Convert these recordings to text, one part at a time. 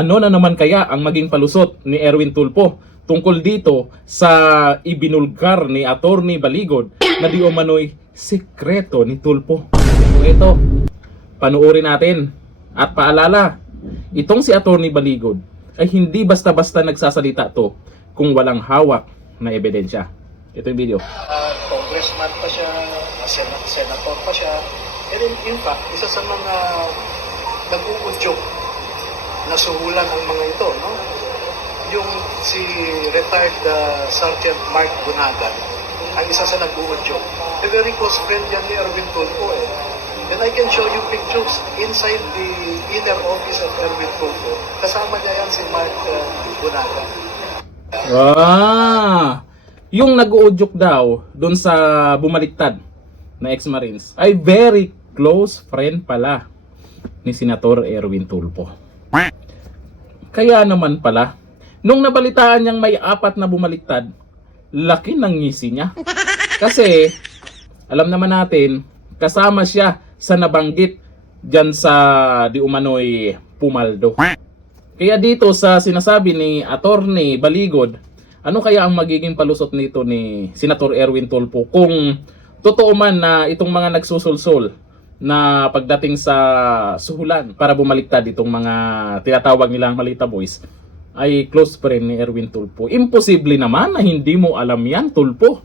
Ano na naman kaya ang maging palusot ni Erwin Tulfo tungkol dito sa ibinulgar ni Attorney Baligod na di umano'y sekreto ni Tulfo? So ito, panuorin natin. At paalala, itong si Attorney Baligod ay hindi basta-basta nagsasalita to kung walang hawak na ebidensya. Ito yung video. Congressman pa siya, senator pa siya. And in fact, isa sa mga nag-uudyok na suhulan ang mga ito, no? Yung si retired Sergeant Mark Bunagan, ang isa sa nag-uudyok. A very close friend yan ni Erwin Tulfo eh. And I can show you pictures inside the inner office of Erwin Tulfo. Kasama niya yan si Mark Bunagan. Yung nag-uudyok daw doon sa bumaliktad na ex-Marines ay very close friend pala ni Senator Erwin Tulfo. Kaya naman pala, nung nabalitaan niyang may 4 na bumaliktad, laki ng ngisi niya. Kasi, alam naman natin, kasama siya sa nabanggit dyan sa di umano'y Pumaldo. Kaya dito sa sinasabi ni Attorney Baligod, ano kaya ang magiging palusot nito ni Senator Erwin Tulfo kung totoo man na itong mga nagsusulsol na pagdating sa suhulan para bumaliktad itong mga tinatawag nilang Malita Boys ay close friend ni Erwin Tulfo. Imposible naman na hindi mo alam yan, Tulfo.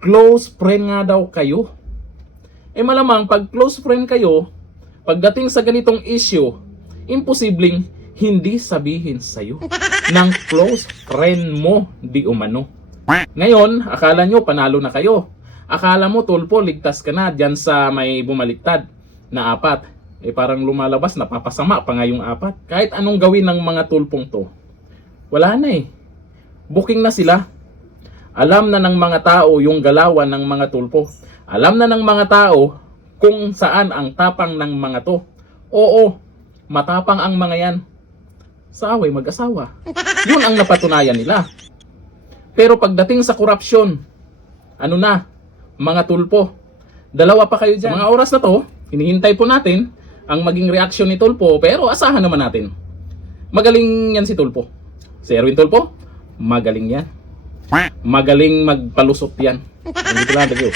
Close friend nga daw kayo. Malamang pag close friend kayo, pagdating sa ganitong issue, imposibleng hindi sabihin sa'yo ng close friend mo di umano. Ngayon, akala nyo panalo na kayo. Akala mo, Tulfo, ligtas ka na dyan sa may bumaliktad na 4. Parang lumalabas, napapasama pa nga yung 4. Kahit anong gawin ng mga Tulfong to, wala na eh. Booking na sila. Alam na ng mga tao yung galawan ng mga Tulfo. Alam na ng mga tao kung saan ang tapang ng mga to. Oo, matapang ang mga yan. Sa away mag-asawa. Yun ang napatunayan nila. Pero pagdating sa korupsyon, ano na? Mga Tulfo, 2 pa kayo dyan. Sa mga oras na to, hinihintay po natin ang maging reaksyon ni Tulfo, pero asahan naman natin. Magaling yan si Tulfo. Si Erwin Tulfo, magaling yan. Magaling magpalusot yan. Dito lang, thank you.